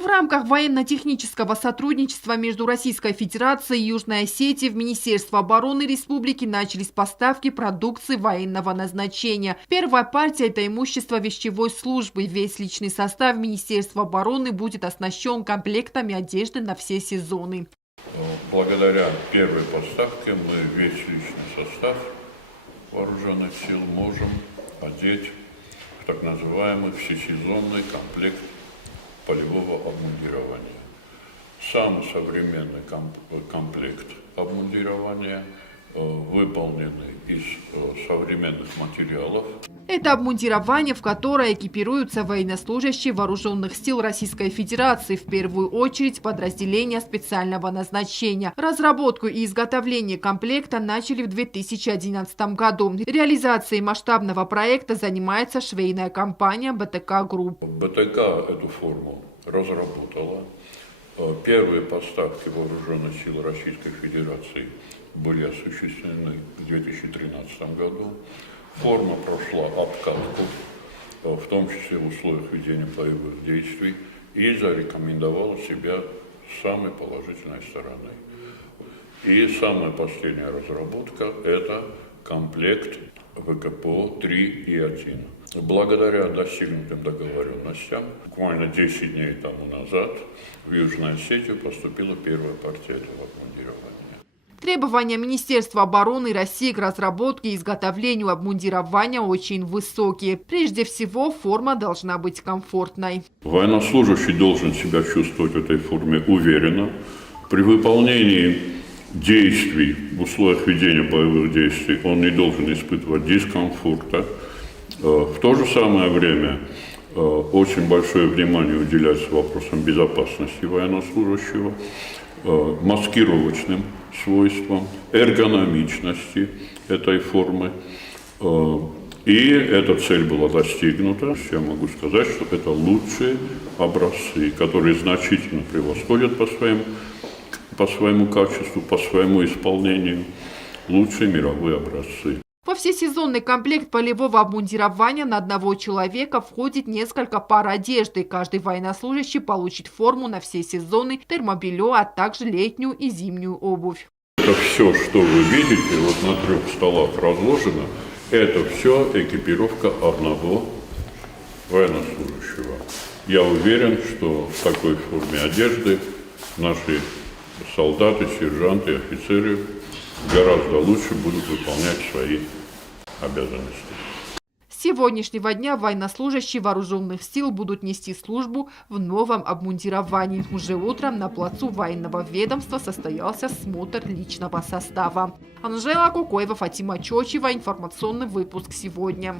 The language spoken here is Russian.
В рамках военно-технического сотрудничества между Российской Федерацией и Южной Осетией в Министерство обороны республики начались поставки продукции военного назначения. Первая партия – это имущество вещевой службы. Весь личный состав Министерства обороны будет оснащен комплектами одежды на все сезоны. Благодаря первой поставке мы весь личный состав вооруженных сил можем одеть в так называемый всесезонный комплект полевого обмундирования. Самый современный комплект обмундирования, выполненный из современных материалов. Это обмундирование, в которое экипируются военнослужащие вооруженных сил Российской Федерации, в первую очередь подразделения специального назначения. Разработку и изготовление комплекта начали в 2011 году. Реализацией масштабного проекта занимается швейная компания БТК Групп. БТК эту форму разработала. Первые поставки вооруженных сил Российской Федерации были осуществлены в 2013 году. Форма прошла обкатку, в том числе в условиях ведения боевых действий, и зарекомендовала себя с самой положительной стороны. И самая последняя разработка – это комплект ВКПО 3 и 1. Благодаря достигнутым договоренностям, буквально 10 дней тому назад в Южную Осетию поступила первая партия этого обмундирования. Требования Министерства обороны России к разработке и изготовлению обмундирования очень высокие. Прежде всего, форма должна быть комфортной. Военнослужащий должен себя чувствовать в этой форме уверенно. При выполнении действий в условиях ведения боевых действий он не должен испытывать дискомфорта. В то же самое время очень большое внимание уделяется вопросам безопасности военнослужащего, маскировочным свойствам, эргономичности этой формы. И эта цель была достигнута. Я могу сказать, что это лучшие образцы, которые значительно превосходят по своему качеству, по своему исполнению лучшие мировые образцы. Во всесезонный комплект полевого обмундирования на одного человека входит несколько пар одежды. Каждый военнослужащий получит форму на все сезоны, термобелье, а также летнюю и зимнюю обувь. Это все, что вы видите, вот на 3 столах разложено, это все экипировка одного военнослужащего. Я уверен, что в такой форме одежды наши солдаты, сержанты, офицеры гораздо лучше будут выполнять свои обязанности. С сегодняшнего дня военнослужащие вооруженных сил будут нести службу в новом обмундировании. Уже утром на плацу военного ведомства состоялся смотр личного состава. Анжела Кукоева, Фатима Чочева. Информационный выпуск сегодня.